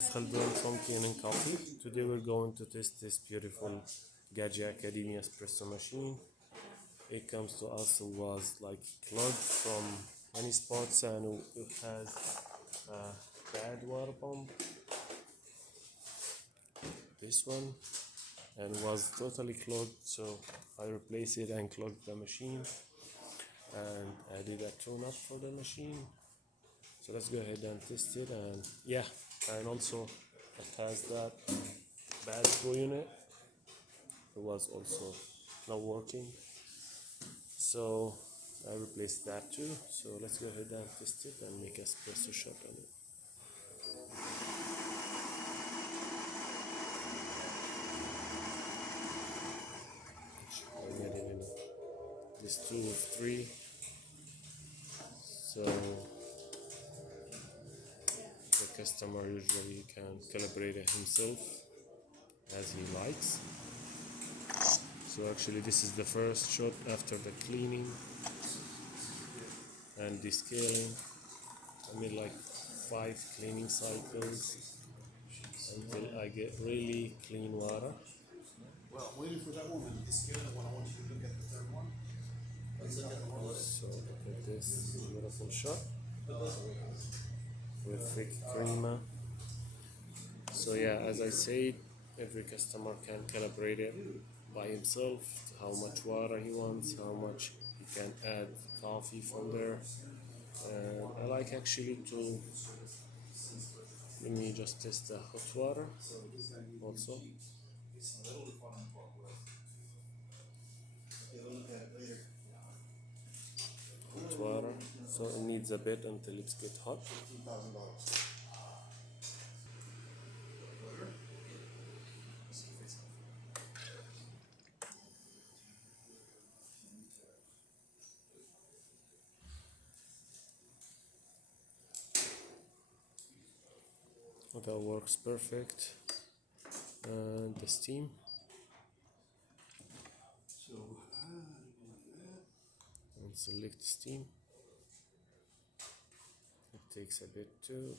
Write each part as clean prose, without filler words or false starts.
Khaldun from Kanen Coffee. Today we're going to test this beautiful Gaggia Accademia espresso machine. It comes to us, it was like clogged from many spots and it has a bad water pump, this one, and was totally clogged, so I replaced it and clogged the machine and I did a tune up for the machine. So let's go ahead and test it, and yeah, and also it has that bad pro unit. It was also not working, so I replaced that too. So let's go ahead and test it and make espresso shot on it. I made it in this 2 of 3. So the customer usually can calibrate it himself as he likes. So actually this is the first shot after the cleaning and descaling. I made like 5 cleaning cycles until I get really clean water. Well, I'm waiting for that one. It's the other one. I want you to look at the third one. So look at this beautiful shot with thick crema. So yeah, as I said, every customer can calibrate it by himself, how much water he wants, how much he can add coffee from there. And I like actually to, let me just test the hot water also. Hot water, so it needs a bit until it's get hot. That works perfect. And the steam. And select steam. It takes a bit too.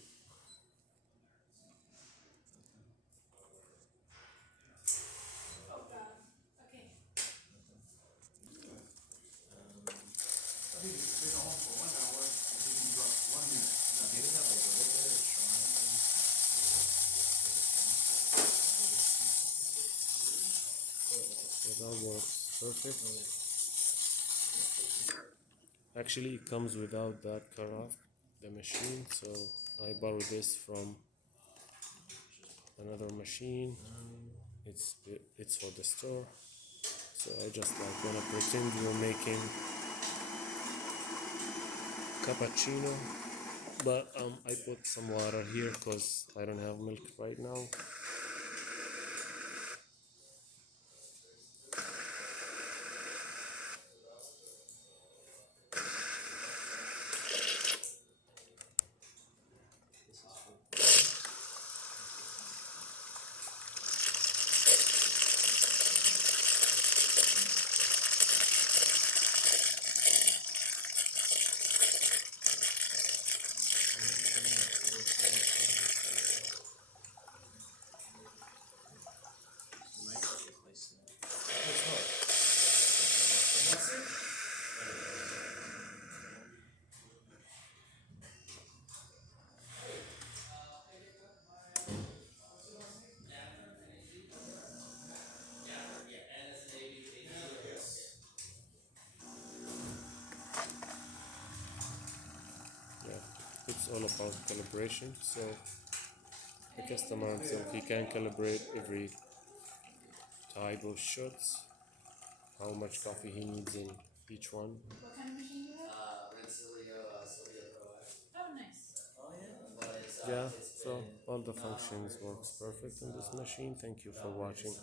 So that works perfect. Actually, it comes without that carafe, the machine, so I borrowed this from another machine. It's for the store. So I just like wanna pretend we're making cappuccino, but I put some water here because I don't have milk right now. Yeah, it's all about calibration. So the customer himself, he can calibrate every type of shots, how much coffee he needs in each one. What kind of machine do you have? Oh, nice. Yeah, so all the functions works perfect in this machine. Thank you for watching.